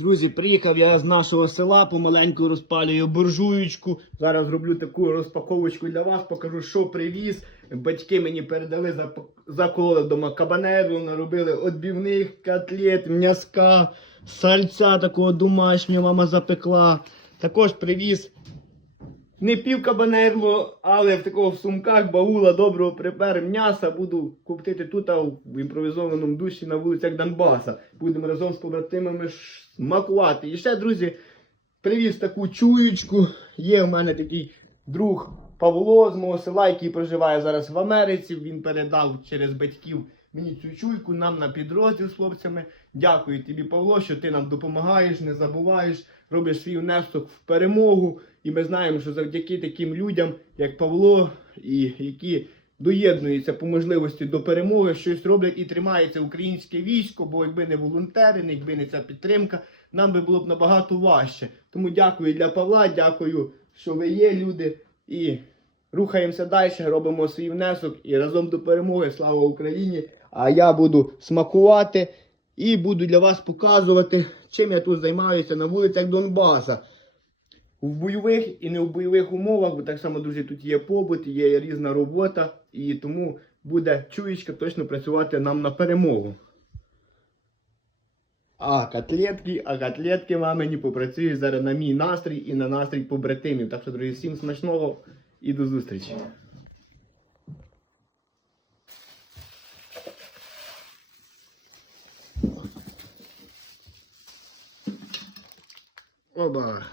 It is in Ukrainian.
Друзі, приїхав я з нашого села, помаленьку розпалюю буржуючку. Зараз зроблю таку розпаковочку для вас, покажу, що привіз. Батьки мені передали, закололи вдома кабанеру, наробили отбівних котлет, м'язка, сальця такого домашнього мама запекла. Також привіз не пів кабанерло, але в такого в сумках баула доброго припер м'яса буду купити тут а в імпровізованому душі на вулицях Донбаса. Будемо разом з побратимами смакувати. І ще, друзі, привіз таку чуючку. Є в мене такий друг Павло з мого села, який проживає зараз в Америці. Він передав через батьків мені цю чуйку, нам на підрозділ з хлопцями. Дякую тобі, Павло, що ти нам допомагаєш, не забуваєш, робиш свій внесок в перемогу. І ми знаємо, що завдяки таким людям, як Павло, і які доєднуються по можливості до перемоги, щось роблять і тримається українське військо, бо якби не волонтери, якби не ця підтримка, нам би було б набагато важче. Тому дякую для Павла, дякую, що ви є люди. І рухаємося далі, робимо свій внесок і разом до перемоги. Слава Україні! А я буду смакувати і буду для вас показувати, чим я тут займаюся на вулицях Донбаса. В бойових і не в бойових умовах, бо так само, друзі, тут є побут, є різна робота, і тому буде чуєчка точно працювати нам на перемогу. А котлетки, а котлетки мамині попрацюють зараз на мій настрій і на настрій побратимів. Так що, друзі, всім смачного і до зустрічі. Оба.